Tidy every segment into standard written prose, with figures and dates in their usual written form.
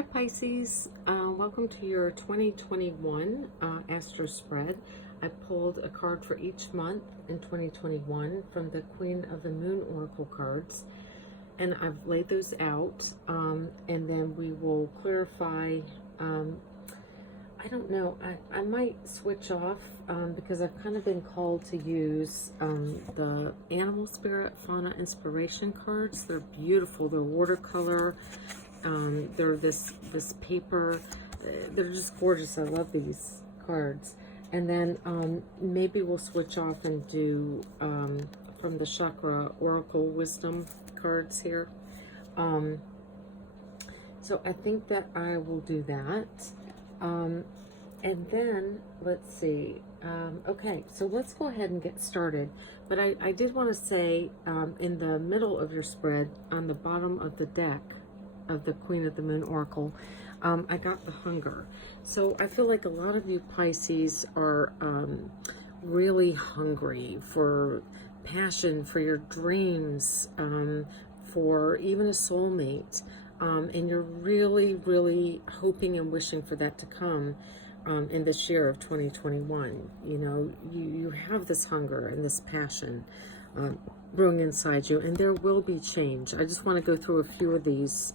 Hi Pisces, welcome to your 2021 Astro Spread. I pulled a card for each month in 2021 from the Queen of the Moon Oracle cards, and I've laid those out, and then we will clarify. I don't know, I might switch off because I've kind of been called to use the Animal Spirit Fauna Inspiration cards. They're beautiful, they're watercolor. They're this paper. They're just gorgeous. I love these cards. And then maybe we'll switch off and do from the Chakra Oracle Wisdom cards here. So I think that I will do that. And then let's see. Okay, so let's go ahead and get started. But I did want to say in the middle of your spread, on the bottom of the deck of the Queen of the Moon Oracle, I got the hunger. So I feel like a lot of you Pisces are really hungry for passion, for your dreams, for even a soulmate, and you're really, really hoping and wishing for that to come in this year of 2021. You know, you have this hunger and this passion brewing inside you, and there will be change. I just want to go through a few of these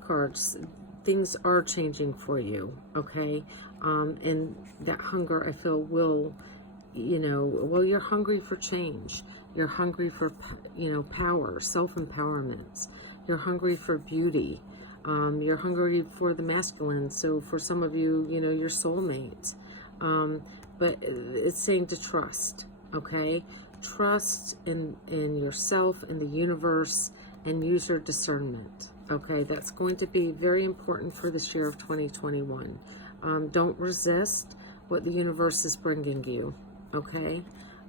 cards. Things are changing for you, okay? And that hunger, I feel, will, you know, well, you're hungry for change. You're hungry for, you know, power, self-empowerment. You're hungry for beauty. You're hungry for the masculine. So for some of you, you know, your soulmate. But it's saying to trust, okay? Trust in yourself, in the universe, and use your discernment. Okay, that's going to be very important for this year of 2021. Don't resist what the universe is bringing you. Okay,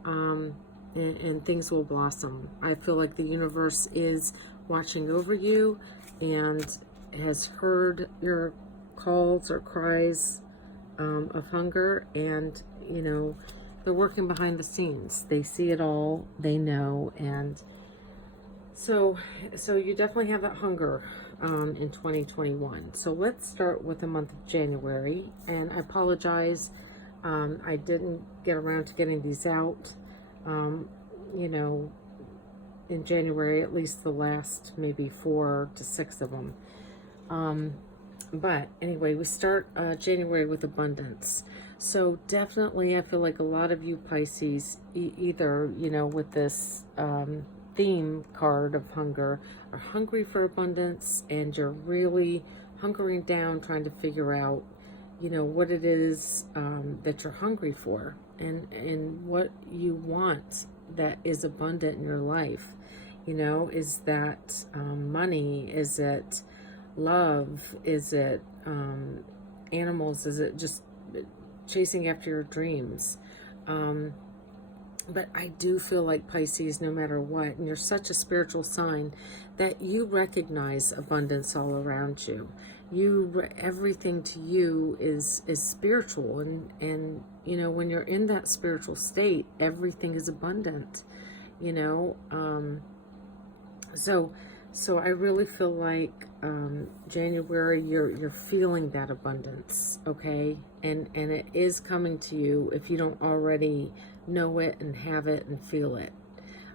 and things will blossom. I feel like the universe is watching over you and has heard your calls or cries of hunger, and you know, they're working behind the scenes. They see it all, they know, and so you definitely have that hunger in 2021. So let's start with the month of January, and I apologize, I didn't get around to getting these out, you know, in January, at least the last maybe 4 to 6 of them. But anyway, we start January with abundance. So definitely, I feel like a lot of you Pisces, either, you know, with this theme card of hunger, are hungry for abundance, and you're really hunkering down, trying to figure out, you know, what it is that you're hungry for, and what you want that is abundant in your life. You know, is that money? Is it love? Is it animals? Is it just chasing after your dreams? But I do feel like Pisces, no matter what, and you're such a spiritual sign, that you recognize abundance all around you. Everything to you is spiritual, and you know, when you're in that spiritual state, everything is abundant. You know, so I really feel like January, you're feeling that abundance, okay? And it is coming to you if you don't already know it and have it and feel it,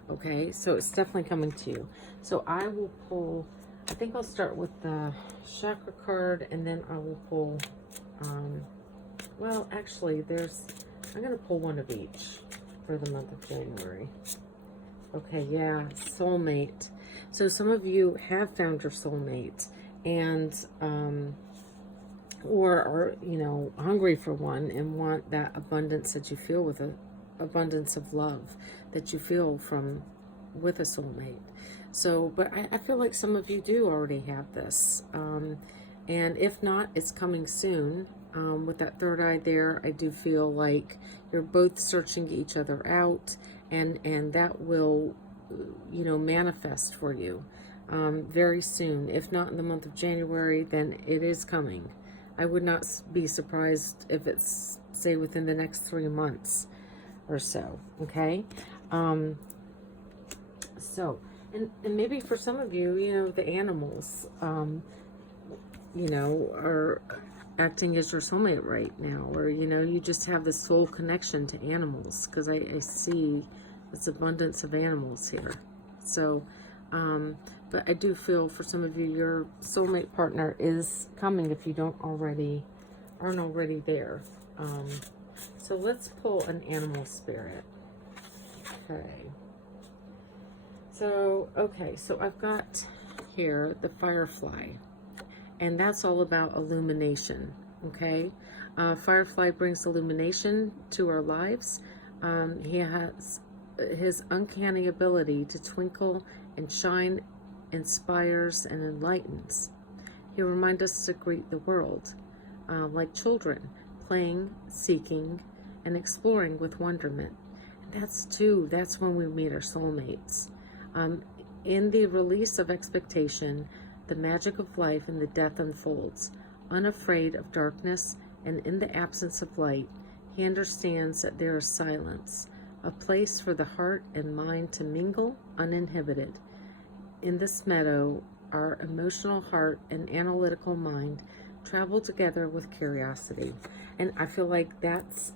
okay? So it's definitely coming to you. So I will pull, I think I'll start with the chakra card, and then I will pull, well, actually, I'm going to pull one of each for the month of January. Okay, yeah, soulmate. So some of you have found your soulmate, and or are, you know, hungry for one and want that abundance that you feel with a abundance of love that you feel with a soulmate. So, but I feel like some of you do already have this, and if not, it's coming soon. With that third eye there, I do feel like you're both searching each other out, and that will, you know, manifest for you very soon. If not in the month of January, then it is coming. I would not be surprised if it's, say, within the next 3 months or so, okay? So, and maybe for some of you, you know, the animals, you know, are acting as your soulmate right now, or, you know, you just have this soul connection to animals, because I see this abundance of animals here. So, but I do feel for some of you, your soulmate partner is coming if you aren't already there. So let's pull an animal spirit. Okay. So, okay, so I've got here the firefly, and that's all about illumination, okay? Firefly brings illumination to our lives. He has his uncanny ability to twinkle and shine, inspires and enlightens. He reminds us to greet the world like children, playing, seeking, and exploring with wonderment. And that's when we meet our soulmates. In the release of expectation, the magic of life and the death unfolds. Unafraid of darkness and in the absence of light, he understands that there is silence, a place for the heart and mind to mingle uninhibited. In this meadow, our emotional heart and analytical mind travel together with curiosity. And I feel like that's,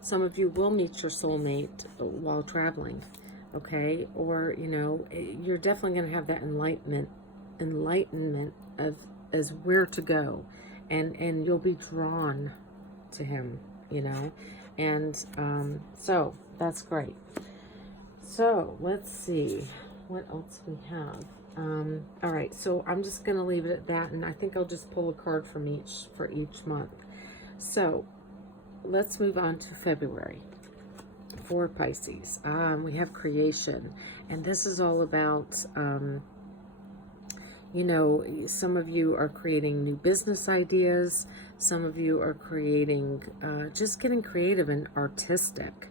some of you will meet your soulmate while traveling, okay? Or, you know, you're definitely going to have that enlightenment of as where to go, and you'll be drawn to him, you know? And so that's great. So let's see what else we have. All right, so I'm just going to leave it at that, and I think I'll just pull a card from for each month. So let's move on to February for Pisces. We have creation, and this is all about, you know, some of you are creating new business ideas. Some of you are creating, just getting creative and artistic.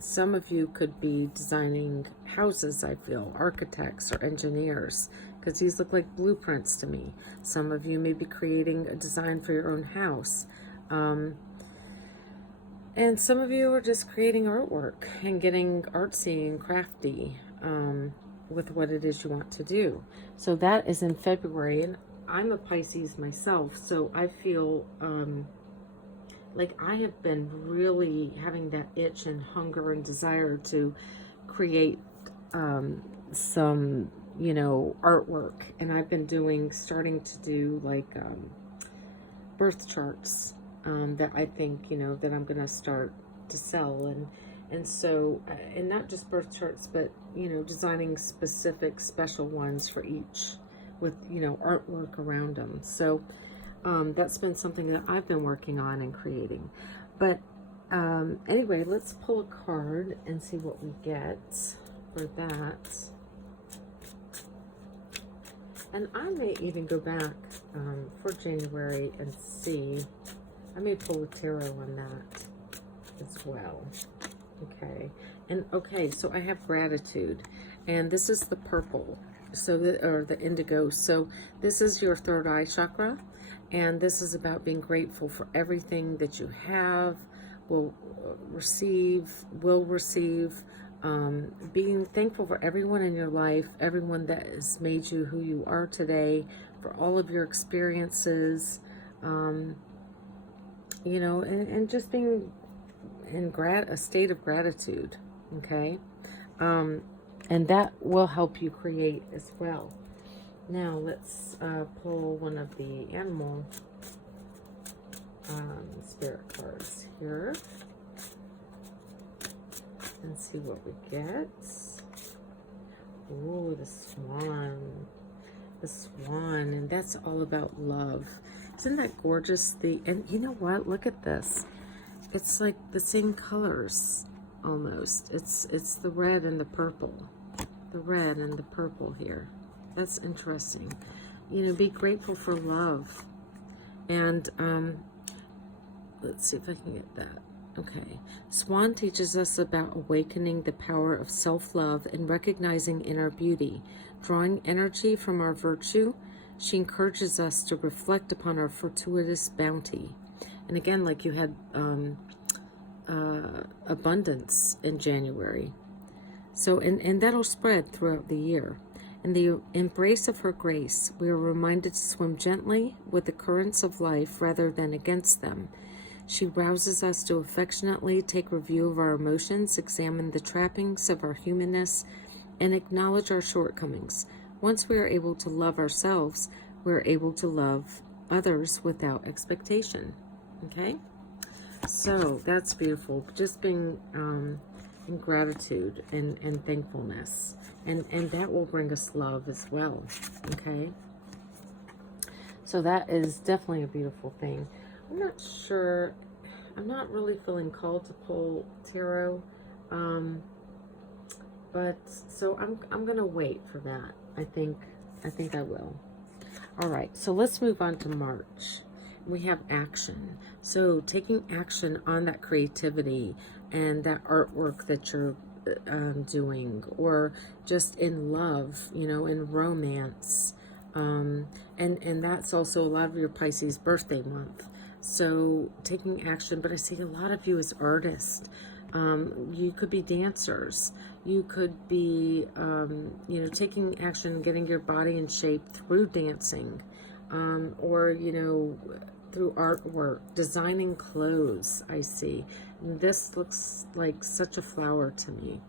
Some of you could be designing houses, I feel, architects or engineers, because these look like blueprints to me. Some of you may be creating a design for your own house. And some of you are just creating artwork and getting artsy and crafty with what it is you want to do. So that is in February, and I'm a Pisces myself, so I feel like I have been really having that itch and hunger and desire to create some, you know, artwork. And I've been starting to do like birth charts that I think, you know, that I'm going to start to sell. And so, and not just birth charts, but, you know, designing specific special ones for each with, you know, artwork around them. So that's been something that I've been working on and creating. But anyway, let's pull a card and see what we get for that. And I may even go back for January and see. I may pull a tarot on that as well. Okay. And okay, so I have gratitude. And this is the purple. So or the indigo. So this is your third eye chakra. And this is about being grateful for everything that you have, will receive, being thankful for everyone in your life, everyone that has made you who you are today, for all of your experiences, you know, and just being in a state of gratitude, okay? And that will help you create as well. Now let's pull one of the animal spirit cards here and see what we get. Oh, the swan. The swan, and that's all about love. Isn't that gorgeous? And you know what? Look at this. It's like the same colors almost. It's the red and the purple. The red and the purple here. That's interesting. You know, be grateful for love. And let's see if I can get that. Okay. Swan teaches us about awakening the power of self-love and recognizing inner beauty. Drawing energy from our virtue, she encourages us to reflect upon our fortuitous bounty. And again, like you had abundance in January. So, and that'll spread throughout the year. In the embrace of her grace, we are reminded to swim gently with the currents of life rather than against them. She rouses us to affectionately take review of our emotions, examine the trappings of our humanness, and acknowledge our shortcomings. Once we are able to love ourselves, we are able to love others without expectation. Okay? So that's beautiful. Just being in gratitude and thankfulness. And that will bring us love as well. Okay? So that is definitely a beautiful thing. I'm not sure. I'm not really feeling called to pull tarot. But so I'm gonna wait for that. I think I will. All right, so let's move on to March. We have action. So taking action on that creativity and that artwork that you're doing, or just in love, you know, in romance. And that's also a lot of your Pisces birthday month. So taking action, but I see a lot of you as artists. You could be dancers. You could be, you know, taking action, getting your body in shape through dancing, or, you know, through artwork, designing clothes, I see. This looks like such a flower to me.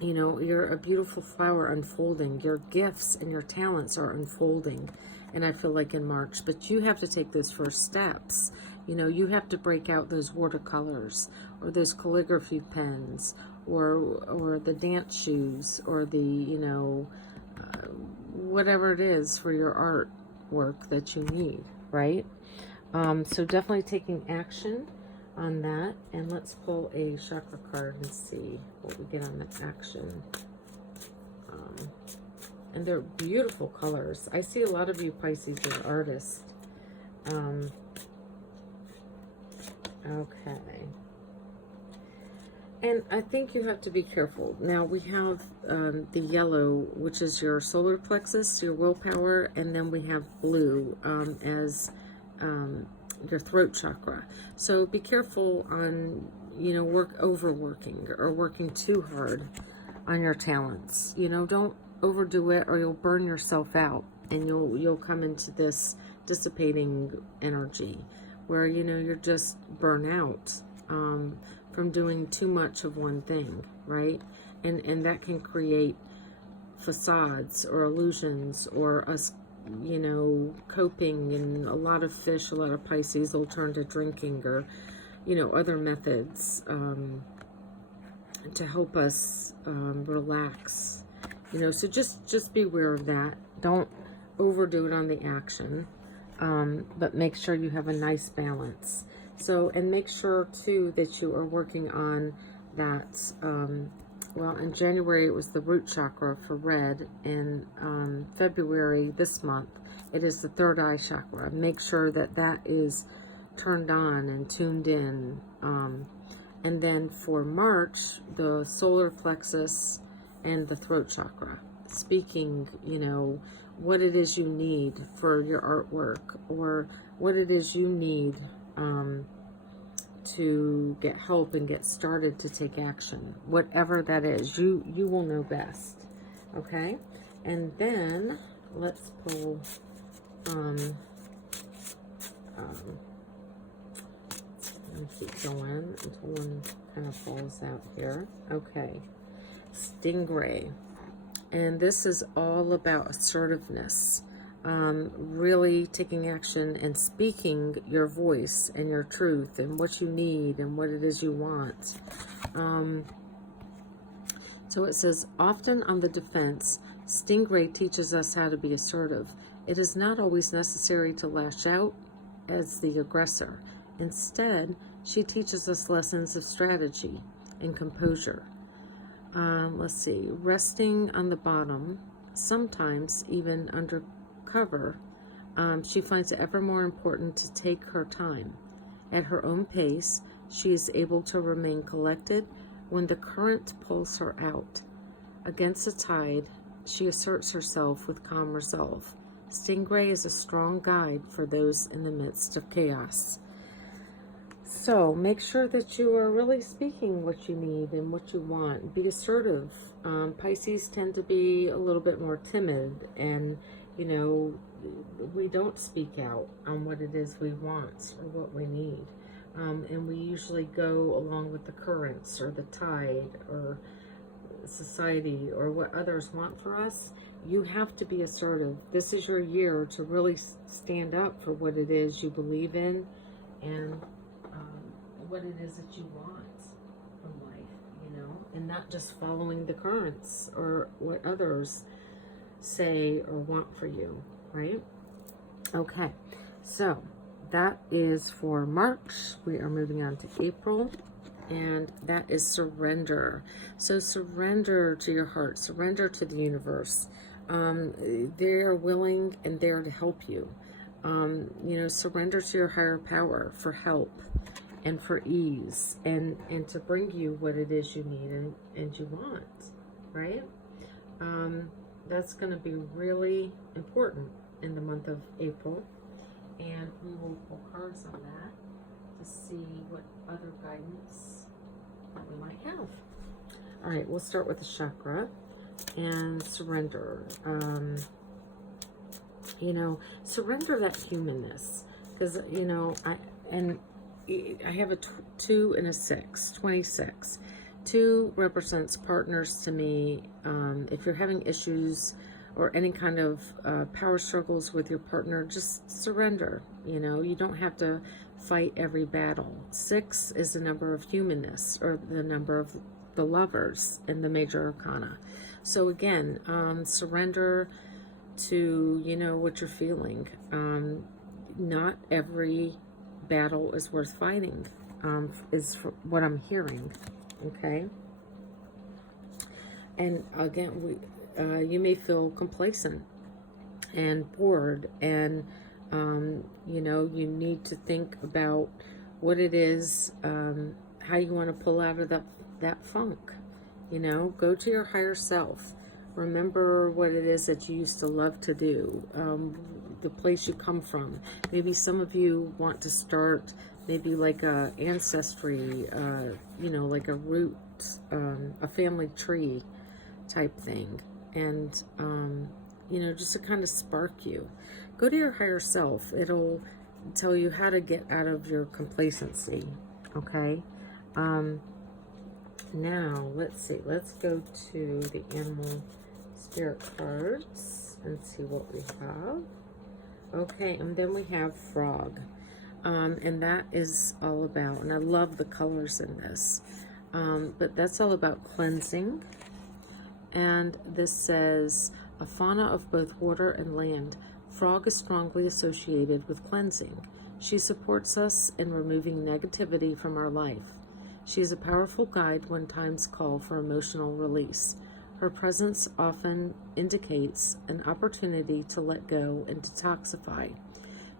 You know, you're a beautiful flower unfolding. Your gifts and your talents are unfolding. And I feel like in March, but you have to take those first steps. You know, you have to break out those watercolors or those calligraphy pens or the dance shoes or the, you know, whatever it is for your artwork that you need, right? So definitely taking action on that. And let's pull a chakra card and see what we get on the action. And they're beautiful colors. I see a lot of you Pisces are artists. Okay. And I think you have to be careful. Now we have the yellow, which is your solar plexus, your willpower, and then we have blue as your throat chakra. So be careful on, you know, overworking or working too hard on your talents. You know, don't overdo it or you'll burn yourself out and you'll come into this dissipating energy where, you know, you're just burnt out from doing too much of one thing, right? And that can create facades or illusions or us, you know, coping. And a lot of fish, a lot of Pisces will turn to drinking or, you know, other methods to help us relax. You know, so just be aware of that. Don't overdo it on the action, but make sure you have a nice balance. So, and make sure too that you are working on that. Well, in January it was the root chakra for red. In February this month it is the third eye chakra. Make sure that that is turned on and tuned in. And then for March, the solar plexus and the throat chakra, speaking, you know, what it is you need for your artwork or what it is you need to get help and get started to take action. Whatever that is, you will know best. Okay? And then let's pull let me keep going until one kind of falls out here. Okay. Stingray. And this is all about assertiveness. Really taking action and speaking your voice and your truth and what you need and what it is you want. So it says, often on the defense, Stingray teaches us how to be assertive. It is not always necessary to lash out as the aggressor. Instead, she teaches us lessons of strategy and composure. Let's see, resting on the bottom, sometimes even under cover, she finds it ever more important to take her time. At her own pace, she is able to remain collected when the current pulls her out. Against the tide, she asserts herself with calm resolve. Stingray is a strong guide for those in the midst of chaos. So make sure that you are really speaking what you need and what you want. Be assertive Pisces tend to be a little bit more timid, and, you know, we don't speak out on what it is we want or what we need. And we usually go along with the currents or the tide or society or what others want for us. You have to be assertive. This is your year to really stand up for what it is you believe in, and what it is that you want from life, you know, and not just following the currents or what others say or want for you, right? Okay, so that is for March. We are moving on to April, and that is surrender. So surrender to your heart, surrender to the universe. They're willing and there to help you. You know, surrender to your higher power for help and for ease, and to bring you what it is you need and you want, right? That's going to be really important in the month of April, and we will pull cards on that to see what other guidance that we might have. All right, we'll start with the chakra and surrender. You know, surrender that humanness, because, you know, I have a 2 and a 6, 26. 2 represents partners to me. If you're having issues or any kind of power struggles with your partner, just surrender. You know, you don't have to fight every battle. 6 is the number of humanness, or the number of the lovers in the major arcana. So again, surrender to, you know, what you're feeling. Not every battle is worth fighting, is what I'm hearing. Okay. And again, you may feel complacent and bored, and you know, you need to think about what it is, how you want to pull out of that funk. You know, go to your higher self. Remember what it is that you used to love to do, the place you come from. Maybe some of you want to start maybe like a ancestry, you know, like a root, a family tree type thing. And, you know, just to kind of spark you. Go to your higher self. It'll tell you how to get out of your complacency, okay? Now, let's see. Let's go to the animal spirit cards and see what we have. Okay, and then we have frog. And that is all about, and I love the colors in this, but that's all about cleansing. And this says, a fauna of both water and land. Frog is strongly associated with cleansing. She supports us in removing negativity from our life. She is a powerful guide when times call for emotional release. Her presence often indicates an opportunity to let go and detoxify.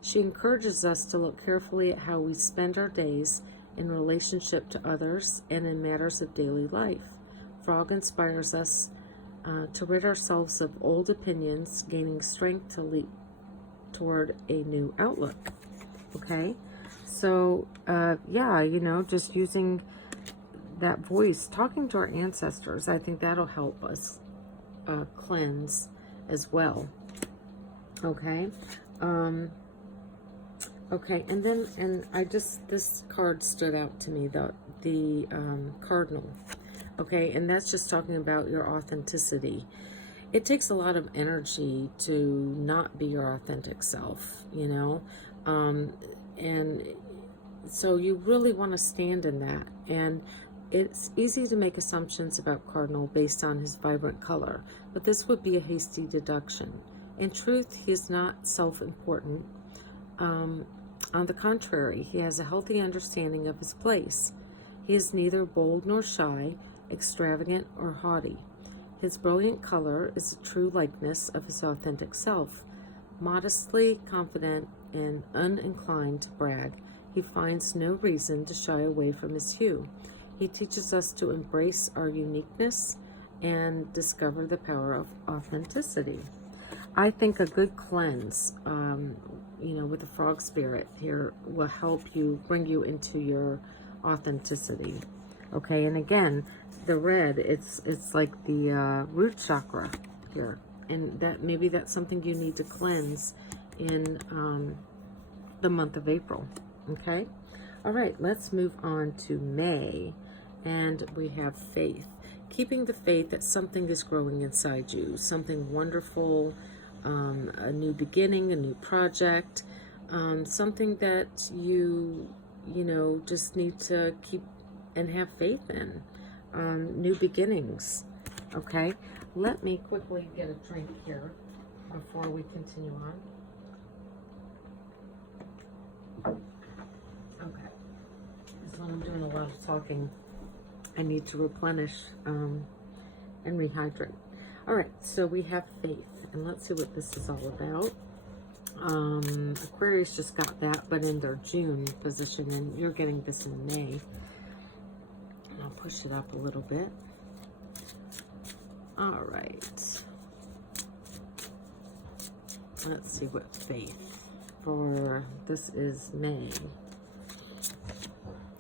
She encourages us to look carefully at how we spend our days in relationship to others and in matters of daily life. Frog inspires us to rid ourselves of old opinions, gaining strength to leap toward a new outlook. Okay, so yeah, you know, just using that voice, talking to our ancestors, I think that'll help us cleanse as well. Okay. Okay, and then, this card stood out to me, the cardinal. Okay, and that's just talking about your authenticity. It takes a lot of energy to not be your authentic self, you know, and so you really want to stand in that. And it's easy to make assumptions about Cardinal based on his vibrant color, but this would be a hasty deduction. In truth, he is not self-important. On the contrary, he has a healthy understanding of his place. He is neither bold nor shy, extravagant or haughty. His brilliant color is a true likeness of his authentic self. Modestly confident and uninclined to brag, he finds no reason to shy away from his hue. He teaches us to embrace our uniqueness and discover the power of authenticity. I think a good cleanse, you know, with the frog spirit here will help you, bring you into your authenticity. Okay, and again, the red, it's like the root chakra here. And that maybe that's something you need to cleanse in the month of April. Okay? All right, let's move on to May. And we have faith. Keeping the faith that something is growing inside you, something wonderful, a new beginning, a new project, something that you know, just need to keep and have faith in. New beginnings. Okay, let me quickly get a drink here before we continue on. Okay, so I'm doing a lot of talking. I need to replenish and rehydrate. All right, so we have faith, and let's see what this is all about. Aquarius just got that, but in their June position, and you're getting this in May. And I'll push it up a little bit. All right. Let's see what faith for this is May.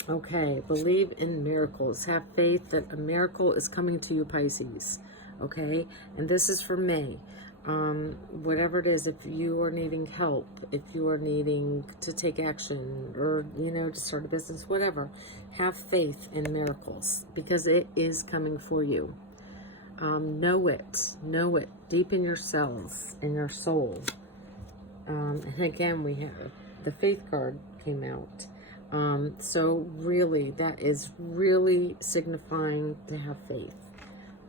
Okay, believe in miracles. Have faith that a miracle is coming to you, Pisces. Okay, and this is for May. Whatever it is, if you are needing help, if you are needing to take action, or, you know, to start a business, whatever, have faith in miracles, because it is coming for you. Know it deep in your cells, in your soul. And again, we have the faith card came out. So really, that is really signifying to have faith.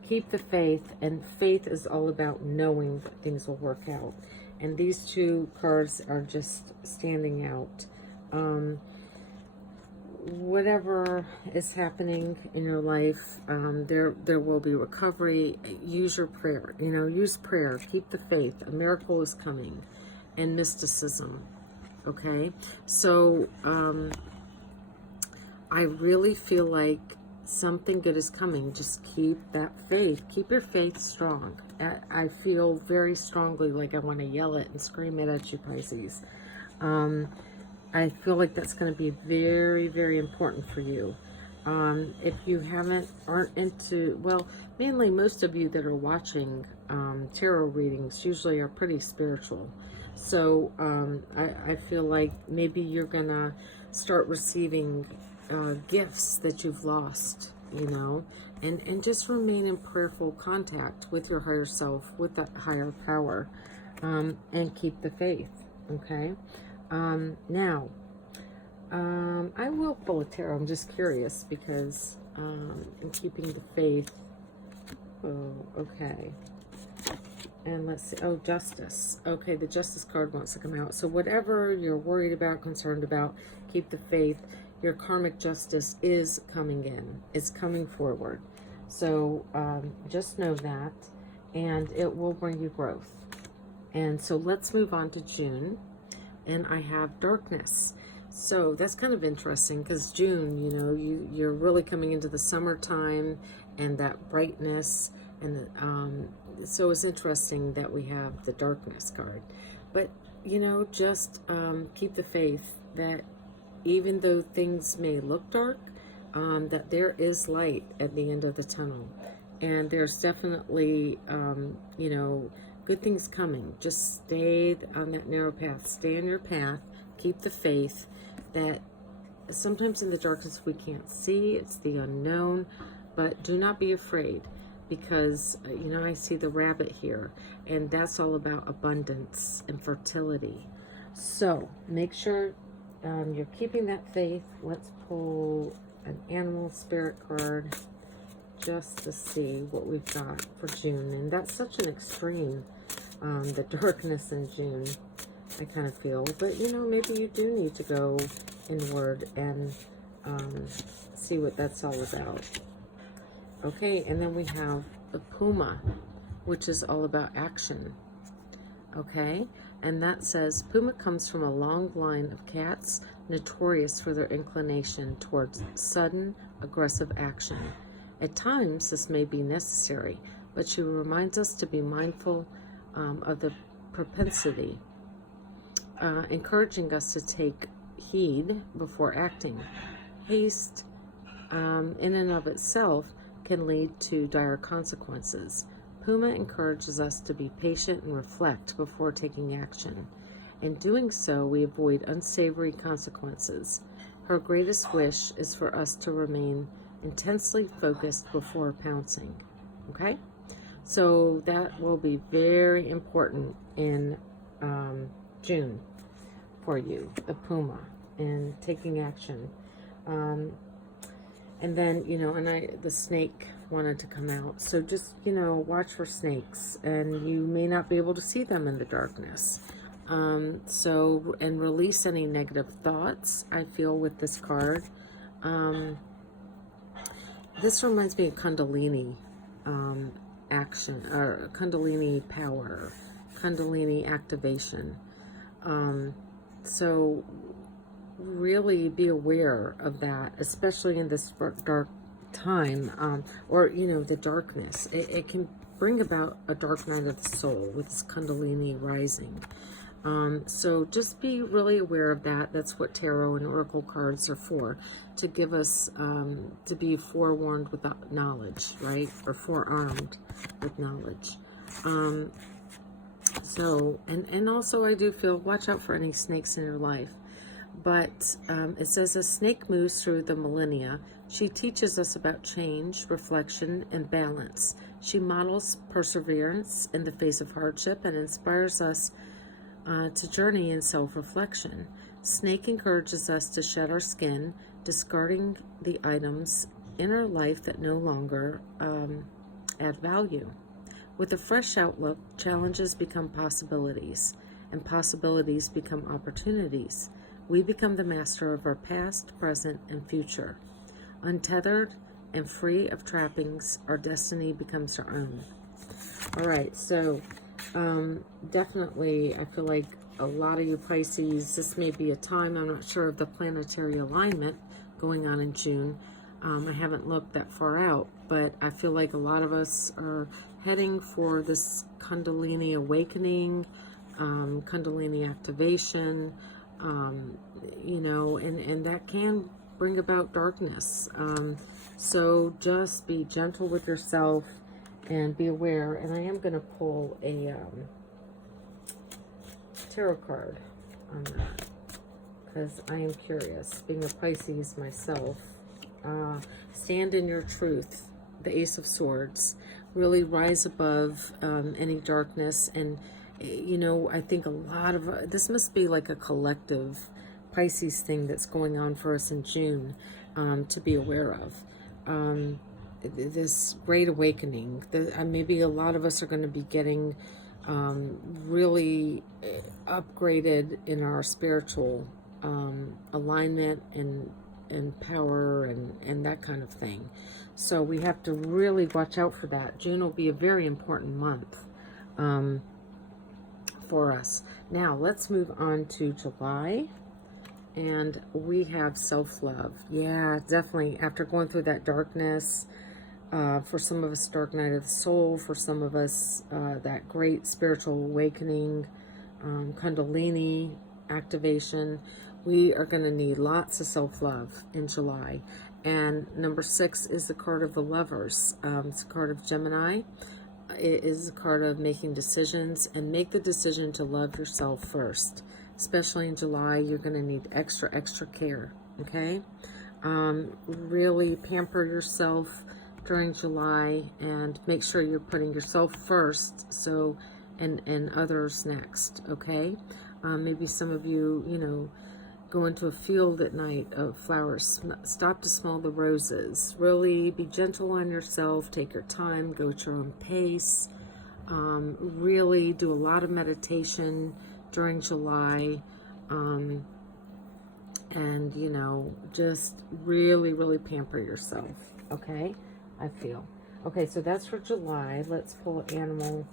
Keep the faith, and faith is all about knowing that things will work out. And these two cards are just standing out. Whatever is happening in your life, there will be recovery. Use your prayer. You know, use prayer. Keep the faith. A miracle is coming. And mysticism. Okay? So, I really feel like something good is coming. Just keep that faith. Keep your faith strong. I feel very strongly like I want to yell it and scream it at you, Pisces. I feel like that's going to be very, very important for you. If you aren't into, well, mainly most of you that are watching tarot readings usually are pretty spiritual. So I feel like maybe you're going to start receiving gifts that you've lost, you know, and just remain in prayerful contact with your higher self, with that higher power, and keep the faith. Okay. Now, I will pull a tarot. I'm just curious because in keeping the faith. Oh, okay. And let's see. Oh, justice. Okay, the justice card wants to come out. So whatever you're worried about, concerned about, keep the faith. Your karmic justice is coming in. It's coming forward. So just know that. And it will bring you growth. And so let's move on to June. And I have darkness. So that's kind of interesting because June, you know, you're really coming into the summertime and that brightness. And so it's interesting that we have the darkness card. But, you know, just keep the faith that even though things may look dark, that there is light at the end of the tunnel. And there's definitely, you know, good things coming. Just stay on that narrow path. Stay on your path. Keep the faith that sometimes in the darkness we can't see. It's the unknown. But do not be afraid. Because, you know, I see the rabbit here, and that's all about abundance and fertility. So, make sure you're keeping that faith. Let's pull an animal spirit card just to see what we've got for June. And that's such an extreme, the darkness in June, I kind of feel. But, you know, maybe you do need to go inward and see what that's all about. Okay, and then we have the Puma, which is all about action. Okay, and that says, Puma comes from a long line of cats notorious for their inclination towards sudden, aggressive action. At times, this may be necessary, but she reminds us to be mindful of the propensity, encouraging us to take heed before acting. Haste in and of itself can lead to dire consequences. Puma encourages us to be patient and reflect before taking action. In doing so, we avoid unsavory consequences. Her greatest wish is for us to remain intensely focused before pouncing. Okay? So that will be very important in June for you, the Puma, and taking action. And then, and the snake wanted to come out. So just, watch for snakes, and you may not be able to see them in the darkness. And release any negative thoughts, I feel, with this card. This reminds me of Kundalini action, or Kundalini power, Kundalini activation. So really be aware of that, especially in this dark time, or, the darkness. It can bring about a dark night of the soul with this Kundalini rising. So just be really aware of that. That's what tarot and oracle cards are for, to give us, to be forewarned with knowledge, right? Or forearmed with knowledge. So, and also I do feel, watch out for any snakes in your life. But it says, a snake moves through the millennia. She teaches us about change, reflection, and balance. She models perseverance in the face of hardship and inspires us to journey in self-reflection. Snake encourages us to shed our skin, discarding the items in our life that no longer add value. With a fresh outlook, challenges become possibilities, and possibilities become opportunities. We become the master of our past, present, and future. Untethered and free of trappings, our destiny becomes our own. All right, so definitely, I feel like a lot of you Pisces, this may be a time, I'm not sure of the planetary alignment going on in June. I haven't looked that far out, but I feel like a lot of us are heading for this Kundalini awakening, Kundalini activation, and that can bring about darkness. So just be gentle with yourself and be aware. And I am going to pull a tarot card on that, because I am curious, being a Pisces myself. Stand in your truth, the Ace of Swords. Really rise above any darkness. And I think a lot of this must be like a collective Pisces thing that's going on for us in June, to be aware of. This great awakening. Maybe a lot of us are going to be getting really upgraded in our spiritual alignment and power and that kind of thing. So we have to really watch out for that. June will be a very important month for us. Now let's move on to July. And we have self-love. Yeah, definitely. After going through that darkness, for some of us, dark night of the soul. For some of us, that great spiritual awakening, Kundalini activation. We are going to need lots of self-love in July. And number 6 is the card of the Lovers. It's a card of Gemini. It is a card of making decisions, and make the decision to love yourself first. Especially in July, you're going to need extra care, okay? Really pamper yourself during July, and make sure you're putting yourself first, so and others next, okay? Maybe some of you, go into a field at night of flowers. Stop to smell the roses. Really be gentle on yourself. Take your time. Go at your own pace. Really do a lot of meditation during July, and just really pamper yourself, okay? I feel okay. So that's for July. Let's pull an animal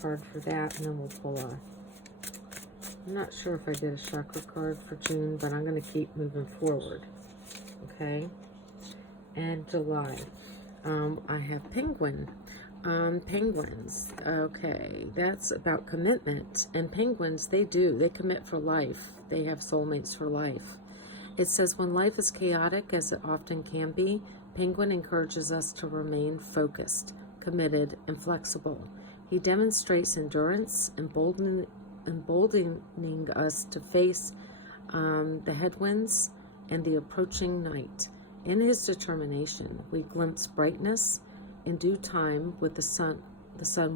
card for that, and then we'll pull I'm not sure if I did a chakra card for June, but I'm going to keep moving forward, okay? And July, I have penguin. Penguins, okay, that's about commitment. And penguins, they commit for life. They have soulmates for life. It says, when life is chaotic, as it often can be, Penguin encourages us to remain focused, committed, and flexible. He demonstrates endurance, emboldening us to face the headwinds and the approaching night. In his determination, we glimpse brightness. In due time, with the sun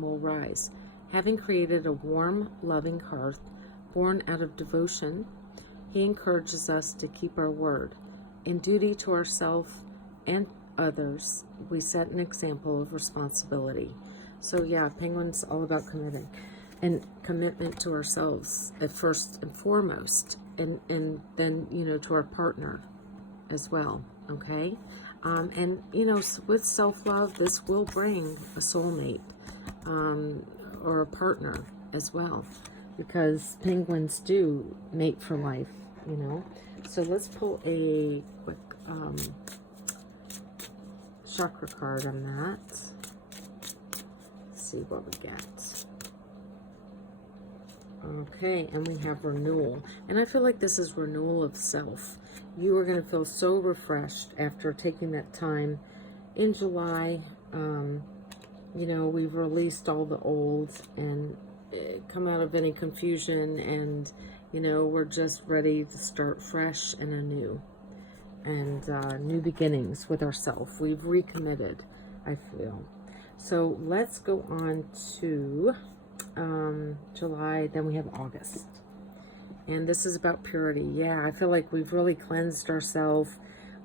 will rise. Having created a warm, loving hearth, born out of devotion, he encourages us to keep our word. In duty to ourselves and others, we set an example of responsibility. So yeah, Penguin's all about committing and commitment to ourselves at first and foremost, and then, you know, to our partner as well. Okay. And you know, with self-love, this will bring a soulmate, or a partner as well, because penguins do mate for life, you know. So let's pull a quick chakra card on that. Let's see what we get. Okay, and we have renewal. And I feel like this is renewal of self. You are going to feel so refreshed after taking that time in July. You know, we've released all the old and come out of any confusion, and, you know, we're just ready to start fresh and anew, and new beginnings with ourselves. We've recommitted, I feel. So let's go on to July, then we have August. And this is about purity. Yeah, I feel like we've really cleansed ourselves.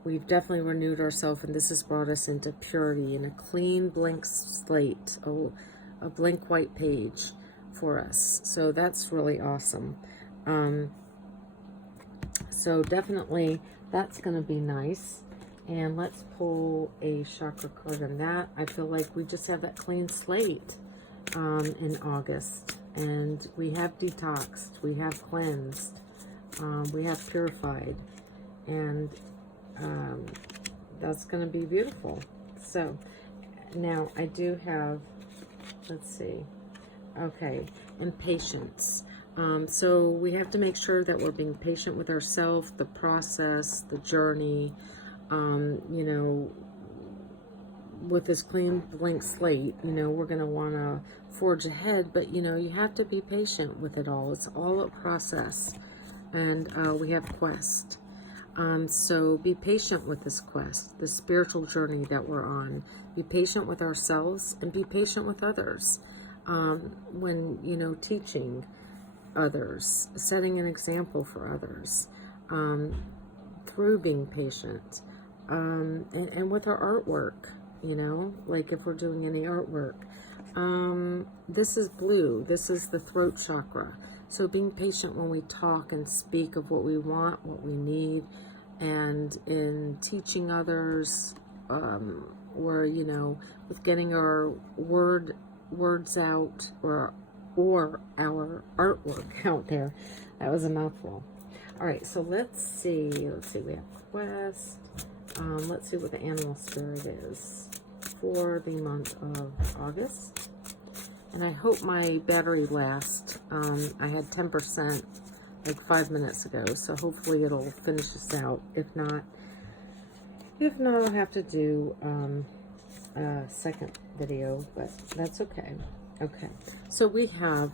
We've definitely renewed ourselves, and this has brought us into purity and a clean blank slate, a blank white page for us. So that's really awesome. So definitely that's going to be nice. And let's pull a chakra card on that. I feel like we just have that clean slate in August. And we have detoxed, we have cleansed, we have purified, and that's going to be beautiful. So now I do have, let's see, okay, and patience. So we have to make sure that we're being patient with ourselves, the process, the journey, you know, with this clean blank slate. You know, we're going to want to forge ahead, but you know, you have to be patient with it all. It's all a process, and we have quest. So be patient with this quest, the spiritual journey that we're on. Be patient with ourselves and be patient with others. When, you know, teaching others, setting an example for others, through being patient, and with our artwork. You know, like if we're doing any artwork. This is blue. This is the throat chakra. So being patient when we talk and speak of what we want, what we need, and in teaching others, or, you know, with getting our words out, or our artwork out there. That was a mouthful. All right, so let's see. We have quest. Let's see what the animal spirit is for the month of August. And I hope my battery lasts. I had 10% like 5 minutes ago, so hopefully it'll finish this out. If not, I'll have to do a second video, but that's okay. Okay, so we have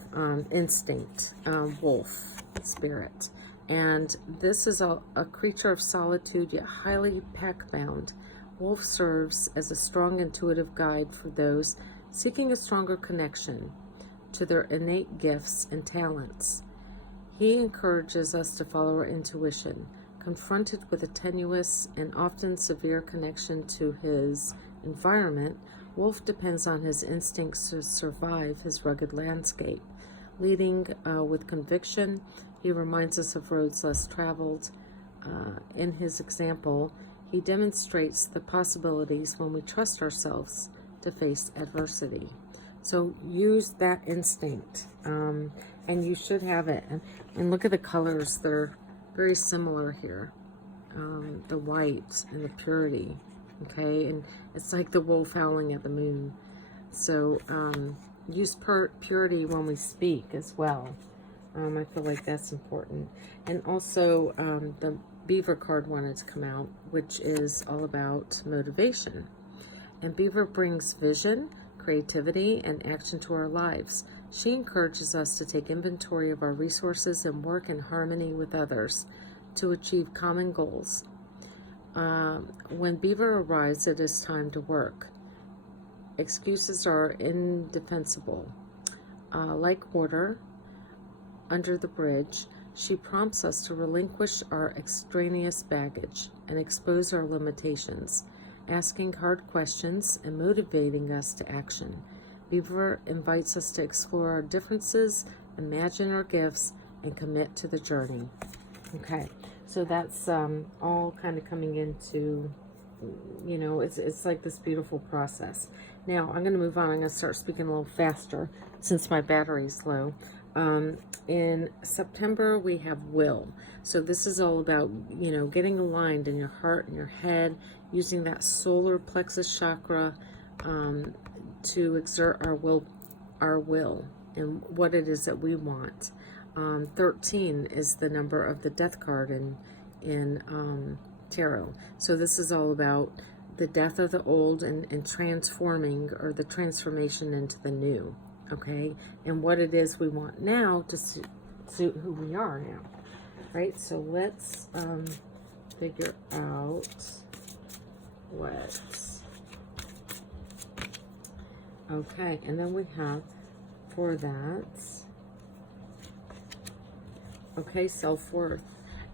instinct, wolf spirit. And this is a creature of solitude, yet highly pack-bound. Wolf serves as a strong intuitive guide for those seeking a stronger connection to their innate gifts and talents. He encourages us to follow our intuition. Confronted with a tenuous and often severe connection to his environment, Wolf depends on his instincts to survive his rugged landscape. Leading with conviction, he reminds us of roads less traveled. In his example, he demonstrates the possibilities when we trust ourselves to face adversity. So use that instinct, and you should have it. And look at the colors; they're very similar here. The white and the purity. Okay, and it's like the wolf howling at the moon. So use purity when we speak as well. I feel like that's important. And also Beaver card wanted to come out, which is all about motivation. And Beaver brings vision, creativity, and action to our lives. She encourages us to take inventory of our resources and work in harmony with others to achieve common goals. When Beaver arrives, it is time to work. Excuses are indefensible. Like water under the bridge, she prompts us to relinquish our extraneous baggage and expose our limitations, asking hard questions and motivating us to action. Beaver invites us to explore our differences, imagine our gifts, and commit to the journey. Okay, so that's all kind of coming into, you know, it's like this beautiful process. Now, I'm going to move on. I'm going to start speaking a little faster since my battery's low. In September, we have will. So this is all about, you know, getting aligned in your heart and your head, using that solar plexus chakra to exert our will and what it is that we want. 13 is the number of the death card in tarot. So this is all about the death of the old and transforming, or the transformation into the new. Okay, and what it is we want now to suit who we are now, right? So let's figure out what. Okay, and then we have for that, okay, self-worth.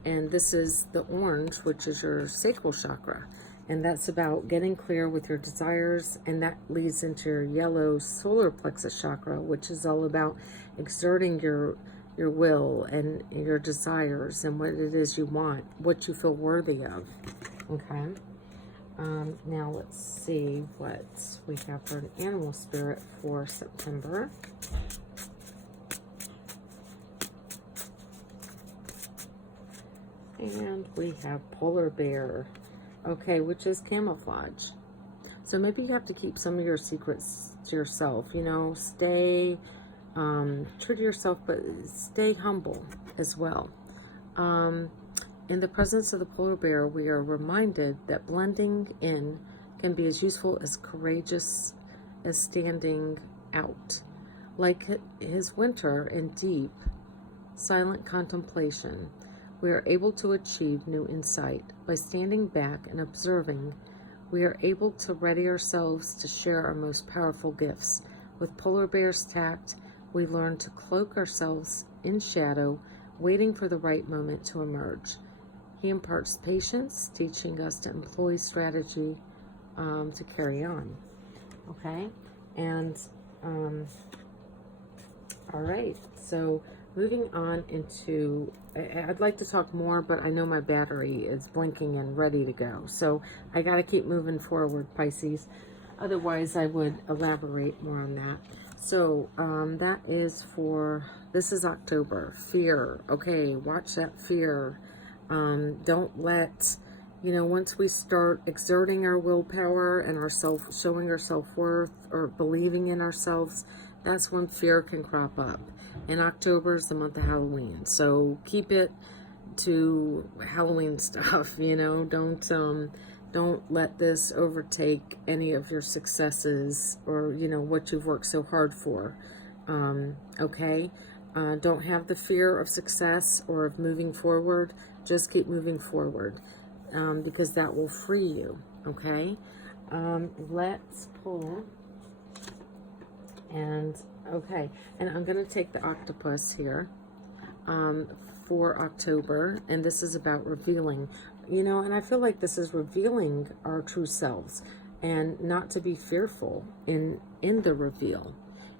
And this is the orange, which is your sacral chakra. And that's about getting clear with your desires, and that leads into your yellow solar plexus chakra, which is all about exerting your will and your desires and what it is you want, what you feel worthy of. Okay. Now let's see what we have for an animal spirit for September. And we have polar bear. Okay, which is camouflage. So maybe you have to keep some of your secrets to yourself. You know, stay true to yourself, but stay humble as well. In the presence of the polar bear, we are reminded that blending in can be as useful as courageous as standing out. Like his winter in deep, silent contemplation, we are able to achieve new insight. By standing back and observing, we are able to ready ourselves to share our most powerful gifts. With polar bear's tact, we learn to cloak ourselves in shadow, waiting for the right moment to emerge. He imparts patience, teaching us to employ strategy to carry on. Okay, and all right, so moving on into, I'd like to talk more, but I know my battery is blinking and ready to go. So I got to keep moving forward, Pisces. Otherwise, I would elaborate more on that. So that is for, this is October. Fear. Okay, watch that fear. Don't let, you know, once we start exerting our willpower and showing our self-worth or believing in ourselves, that's when fear can crop up. And October is the month of Halloween, so keep it to Halloween stuff. You know, don't let this overtake any of your successes or, you know, what you've worked so hard for. Okay, don't have the fear of success or of moving forward. Just keep moving forward, because that will free you. Okay, let's pull. And okay, and I'm going to take the octopus here for October, and this is about revealing, you know, and I feel like this is revealing our true selves and not to be fearful in the reveal.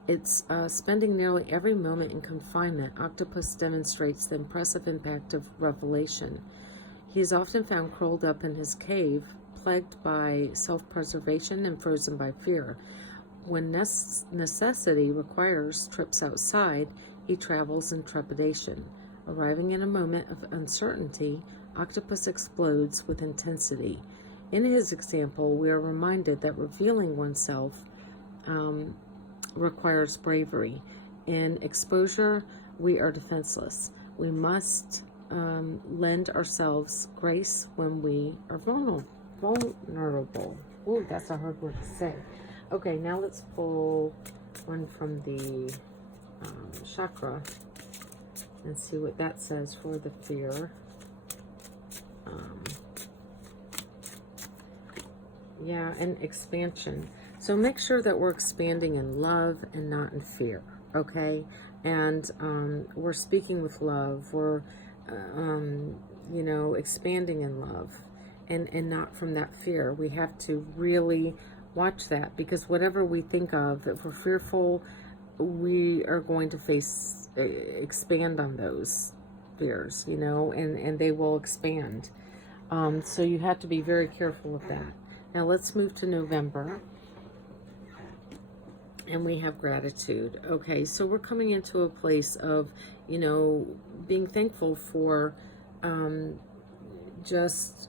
It's spending nearly every moment in confinement. Octopus demonstrates the impressive impact of revelation. He is often found curled up in his cave, plagued by self-preservation and frozen by fear. When necessity requires trips outside, he travels in trepidation. Arriving in a moment of uncertainty, Octopus explodes with intensity. In his example, we are reminded that revealing oneself requires bravery. In exposure, we are defenseless. We must lend ourselves grace when we are vulnerable. Oh, that's a hard word to say. Okay, now let's pull one from the chakra and see what that says for the fear. Yeah, and expansion. So make sure that we're expanding in love and not in fear, okay? And we're speaking with love. We're, you know, expanding in love and not from that fear. We have to really watch that, because whatever we think of, if we're fearful, we are going to expand on those fears, you know, and they will expand. So you have to be very careful of that. Now let's move to November. And we have gratitude. Okay, so we're coming into a place of, you know, being thankful for just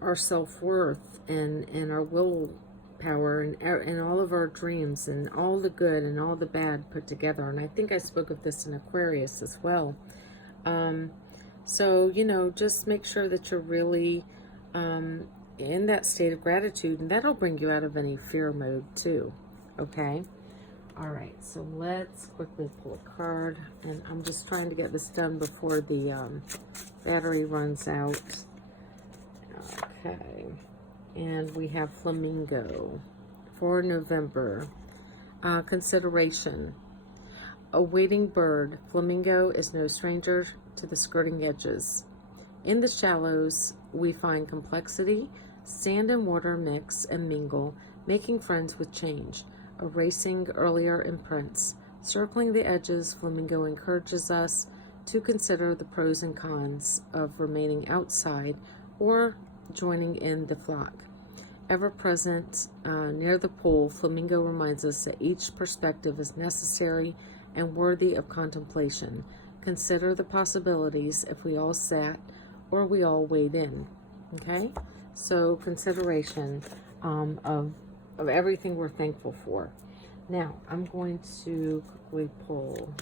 our self-worth and our willpower and all of our dreams and all the good and all the bad put together. And I think I spoke of this in Aquarius as well. So, you know, just make sure that you're really in that state of gratitude, and that'll bring you out of any fear mode too. Okay. All right. So let's quickly pull a card, and I'm just trying to get this done before the battery runs out. Okay. And we have Flamingo for November. Consideration. A wading bird, flamingo is no stranger to the skirting edges. In the shallows, we find complexity. Sand and water mix and mingle, making friends with change, erasing earlier imprints. Circling the edges, flamingo encourages us to consider the pros and cons of remaining outside or joining in the flock. Ever present near the pool, flamingo reminds us that each perspective is necessary and worthy of contemplation. Consider the possibilities if we all sat or we all wade in. Okay? So consideration of everything we're thankful for. Now, I'm going to quickly pull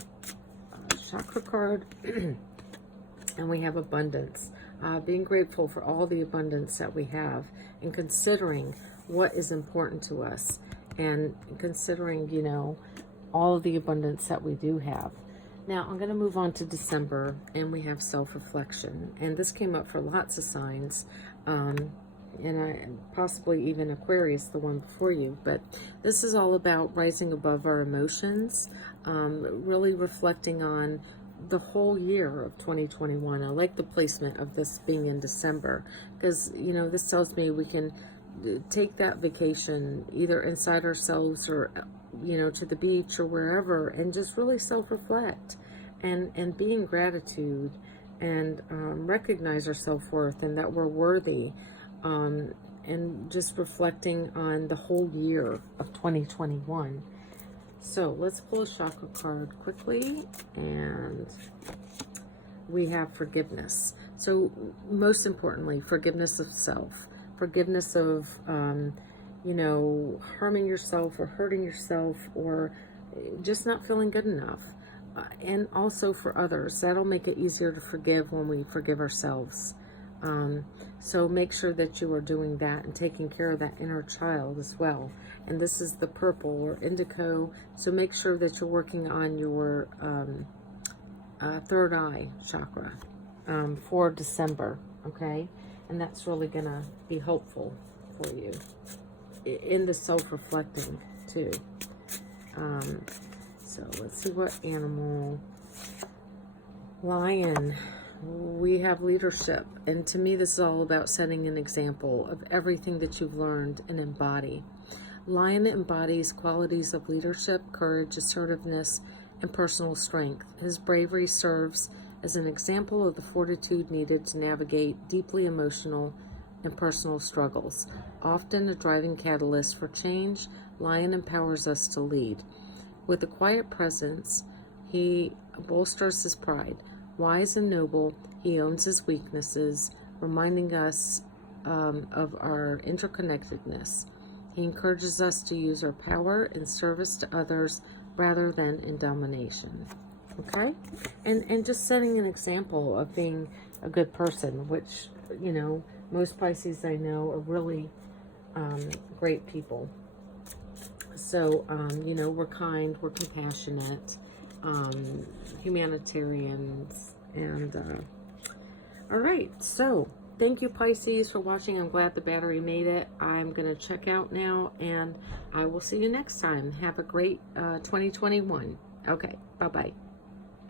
a chakra card. And we have abundance. Being grateful for all the abundance that we have and considering what is important to us and considering, you know, all of the abundance that we do have. Now, I'm going to move on to December, and we have self-reflection. And this came up for lots of signs, and possibly even Aquarius, the one before you. But this is all about rising above our emotions, really reflecting on the whole year of 2021. I like the placement of this being in December, because, you know, this tells me we can take that vacation either inside ourselves or, you know, to the beach or wherever, and just really self-reflect and be in gratitude and recognize our self-worth and that we're worthy, and just reflecting on the whole year of 2021. So let's pull a chakra card quickly, and we have forgiveness. So most importantly, forgiveness of self, forgiveness of, you know, harming yourself or hurting yourself or just not feeling good enough. And also for others, that'll make it easier to forgive when we forgive ourselves. So make sure that you are doing that and taking care of that inner child as well. And this is the purple or indigo. So make sure that you're working on your third eye chakra for December, okay? And that's really going to be helpful for you in the self-reflecting too. So let's see what animal. Lion. We have leadership, and to me this is all about setting an example of everything that you've learned and embody. Lion embodies qualities of leadership, courage, assertiveness, and personal strength. His bravery serves as an example of the fortitude needed to navigate deeply emotional and personal struggles. Often a driving catalyst for change, Lion empowers us to lead. With a quiet presence, he bolsters his pride. Wise and noble, he owns his weaknesses, reminding us of our interconnectedness. He encourages us to use our power in service to others rather than in domination. Okay? And just setting an example of being a good person, which, you know, most Pisces I know are really great people. So, you know, we're kind, we're compassionate, humanitarians, and all right. So, thank you, Pisces, for watching. I'm glad the battery made it. I'm going to check out now, and I will see you next time. Have a great 2021. Okay, bye-bye.